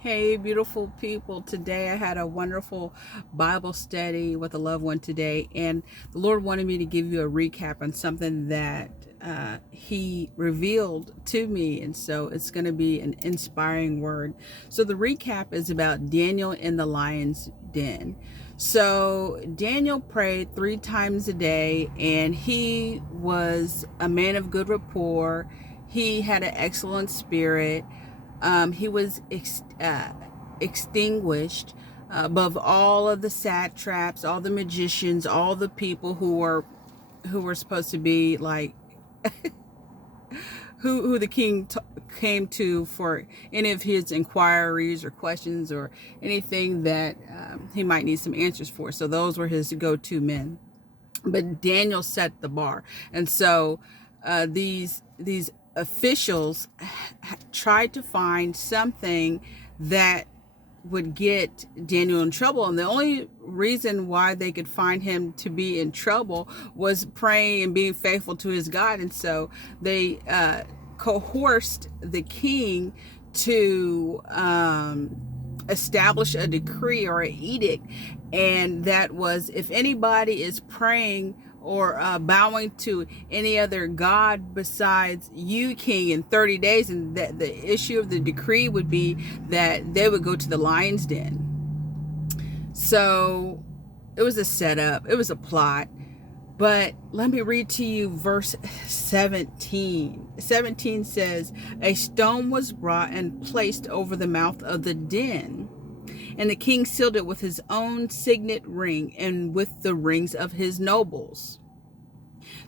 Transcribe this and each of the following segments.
Hey, beautiful people. Today I had a wonderful Bible study with a loved one today, and the Lord wanted me to give you a recap on something that He revealed to me. And so it's going to be an inspiring word. So the recap is about Daniel in the lion's den. So Daniel prayed 3 times a day, and he was a man of good rapport. He had an excellent spirit. He was extinguished above all of the satraps, all the magicians, all the people who were supposed to be like who the king came to for any of his inquiries or questions or anything that he might need some answers for. So those were his go-to men. But Daniel set the bar, and so these officials tried to find something that would get Daniel in trouble. And the only reason why they could find him to be in trouble was praying and being faithful to his God. And so they coerced the king to establish a decree or an edict. And that was, if anybody is praying or bowing to any other god besides you, king, in 30 days, and that the issue of the decree would be that they would go to the lion's den. So it was a setup, it was a plot. But let me read to you verse 17. 17 says, a stone was brought and placed over the mouth of the den, and the king sealed it with his own signet ring and with the rings of his nobles,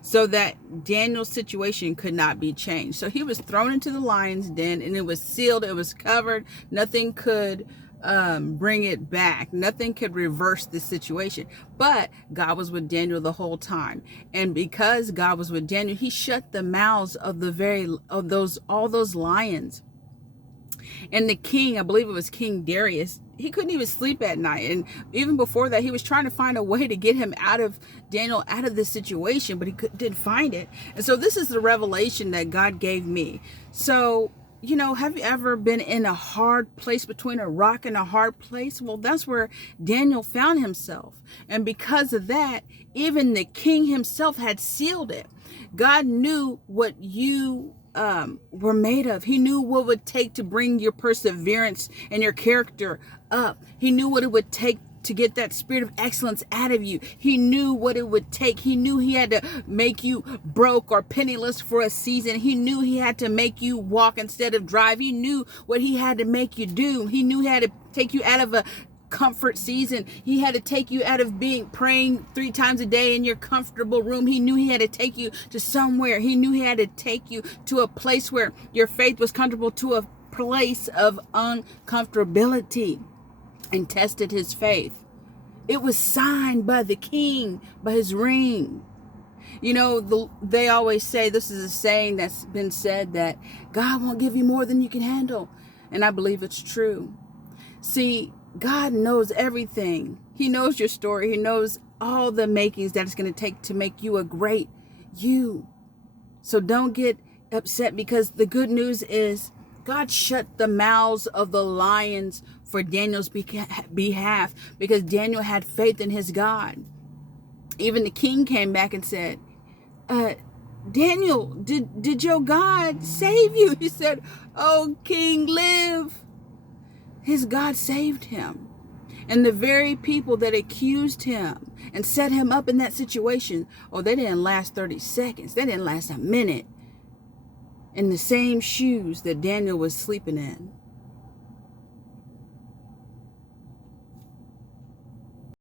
so that Daniel's situation could not be changed. So he was thrown into the lion's den, and it was sealed, it was covered. Nothing could bring it back. Nothing could reverse the situation. But God was with Daniel the whole time. And because God was with Daniel, he shut the mouths of all those lions. And the king, I believe it was King Darius, he couldn't even sleep at night. And even before that, he was trying to find a way to get him Daniel out of this situation, but he didn't find it. And so this is the revelation that God gave me. So, have you ever been in a hard place, between a rock and a hard place? Well, that's where Daniel found himself. And because of that, even the king himself had sealed it. God knew what you were made of. He knew what it would take to bring your perseverance and your character up. He knew what it would take to get that spirit of excellence out of you. He knew what it would take. He knew he had to make you broke or penniless for a season. He knew he had to make you walk instead of drive. He knew what he had to make you do. He knew he had to take you out of a comfort season. He had to take you out of being praying 3 times a day in your comfortable room. He knew he had to take you to somewhere. He knew he had to take you to a place where your faith was comfortable, to a place of uncomfortability, and tested his faith. It was signed by the king, by his ring. They always say, this is a saying that's been said, that God won't give you more than you can handle. And I believe it's true. See, God knows everything. He knows your story. He knows all the makings that it's going to take to make you a great you. So don't get upset, because the good news is God shut the mouths of the lions for Daniel's behalf, because Daniel had faith in his God. Even the king came back and said, Daniel, did your God save you? He said, oh, king, live. His God saved him. And the very people that accused him and set him up in that situation, they didn't last 30 seconds. They didn't last a minute in the same shoes that Daniel was sleeping in.